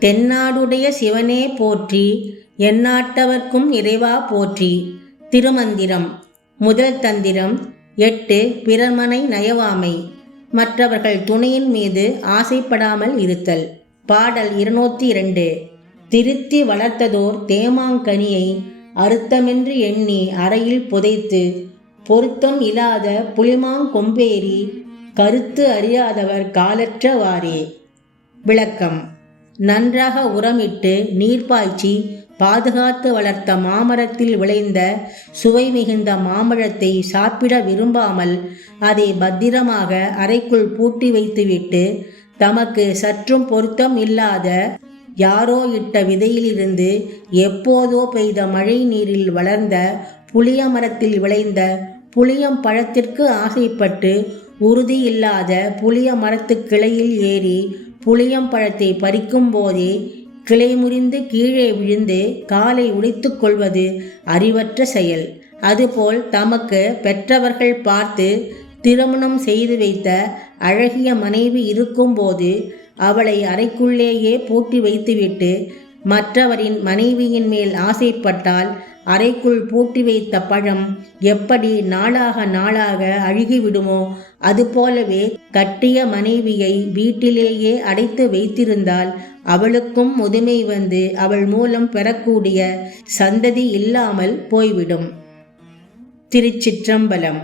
தென்னாடுடைய சிவனே போற்றி எந்நாட்டவர்க்கும் இறைவா போற்றி. திருமந்திரம் முதல் தந்திரம் எட்டு பிறர்மனை நயவாமை. மற்றவர்கள் துணையின் மீது ஆசைப்படாமல் இருத்தல். பாடல் இருநூத்தி இரண்டு. திருத்தி வளர்த்ததோர் தேமாங்கனியை அறுத்தமென்று எண்ணி அறையில் புதைத்து பொருத்தம் இல்லாத புலிமாங்கொம்பேறி கருத்து அறியாதவர் காலற்றவாறே விளக்கம். நன்றாக உரமிட்டு நீர் பாய்ச்சி பாதுகாத்து வளர்த்த மாமரத்தில் விளைந்த சுவை மிகுந்த மாம்பழத்தை சாப்பிட விரும்பாமல் அதை பத்திரமாக அறைக்குள் பூட்டி வைத்துவிட்டு தமக்கு சற்றும் பொருத்தம் இல்லாத யாரோ இட்ட விதையிலிருந்து எப்போதோ பெய்த மழை நீரில் வளர்ந்த புளிய மரத்தில் விளைந்த புளியம் பழத்திற்கு ஆசைப்பட்டு உறுதியில்லாத புளிய மரத்து கிளையில் ஏறி புளியம் பழத்தை பறிக்கும் போதே கிளை முறிந்து கீழே விழுந்து காலை உடைத்து கொள்வது அறிவற்ற செயல். அதுபோல் தமக்கு பெற்றவர்கள் பார்த்து திருமணம் செய்து வைத்த அழகிய மனைவி இருக்கும்போது அவளை அறைக்குள்ளேயே பூட்டி வைத்துவிட்டு மற்றவரின் மனைவியின் மேல் ஆசைப்பட்டால் அறைக்குள் பூட்டி வைத்த பழம் எப்படி நாளாக நாளாக அழுகிவிடுமோ அதுபோலவே கட்டிய மனைவியை வீட்டிலேயே அடைத்து வைத்திருந்தால் அவளுக்கும் முதுமை வந்து அவள் மூலம் பெறக்கூடிய சந்ததி இல்லாமல் போய்விடும். திருச்சிற்றம்பலம்